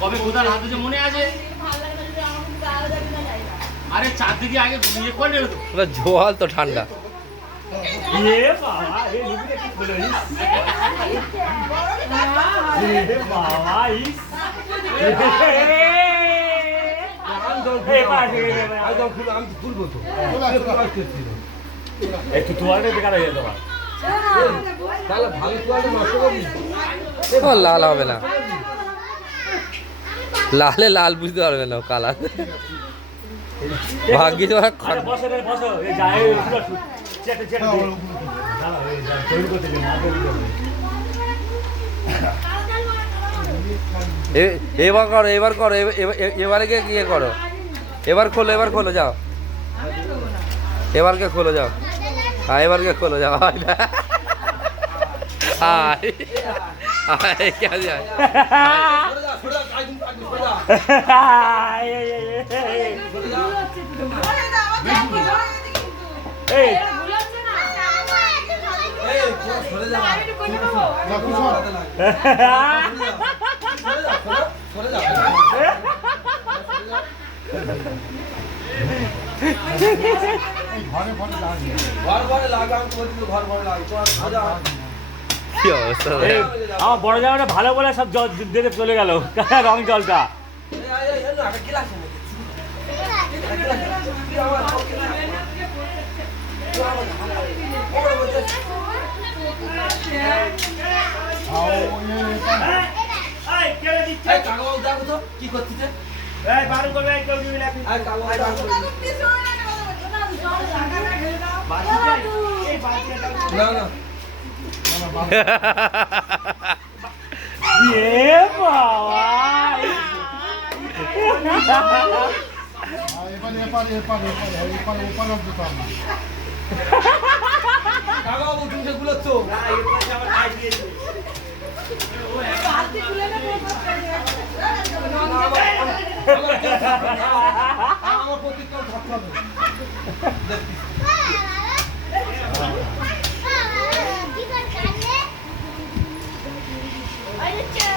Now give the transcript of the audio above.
কবে কোথায় হাতে যে মনে আছে? আরে চারদিকে আগে ইয়ে করে নেবে তো। জল তো ঠান্ডা। একটু তোয়ালে বেকার হয়ে যেত। লাল হবে না, লালে লাল বুঝতে পারবে না, কালার ভাগ্যি তো এবার করো, এবার করো, এবারে গিয়ে ইয়ে করো, এবার খোলো, এবার খোলো যাও, এবারকে খোলো যাও, হ্যাঁ এবারকে খোলো যাও। আমার বড় জামাটা ভালো বলে সব জল দিতে চলে গেল রং জলটা। কি করছিস? না না আমার প্রতিজ্ঞা থাকতে হবে। I